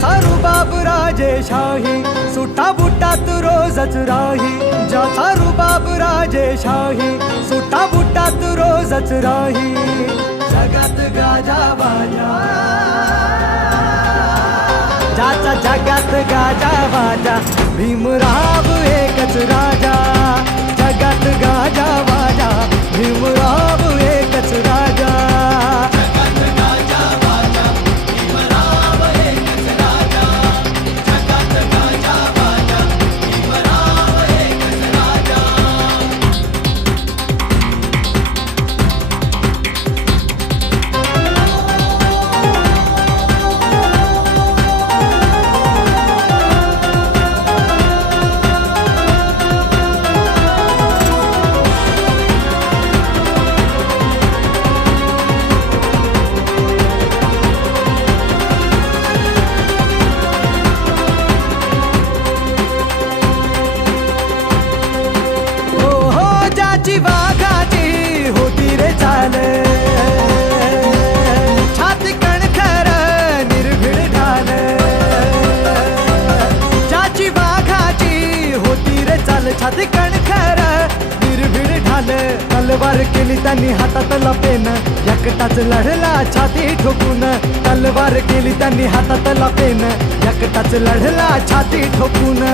ज्याचा रुबाब राजेशाही, सुटा बुटात रोजच राही. ज्याचा रुबाब राजेशाही, सुटा बुटात रोजच राही. जगात गाजा बाजा, ज्याचा जगात गाजा बाजा, भीमराव एकच राजा. जगात गाजा बाजा, भीमराव एकच राजा. वाघाची होती रे चाल, छाती कणखर निर्भीड ढाल. ज्याची वाघाची होती रे चाल, छाती कणखर निर्भीड ढाल. तलवार केली त्यांनी हातात लपेन, एकटाच लढला छाती ठोकून. तलवार केली त्यांनी हातात लपेन, एकटाच लढला छाती ठोकून.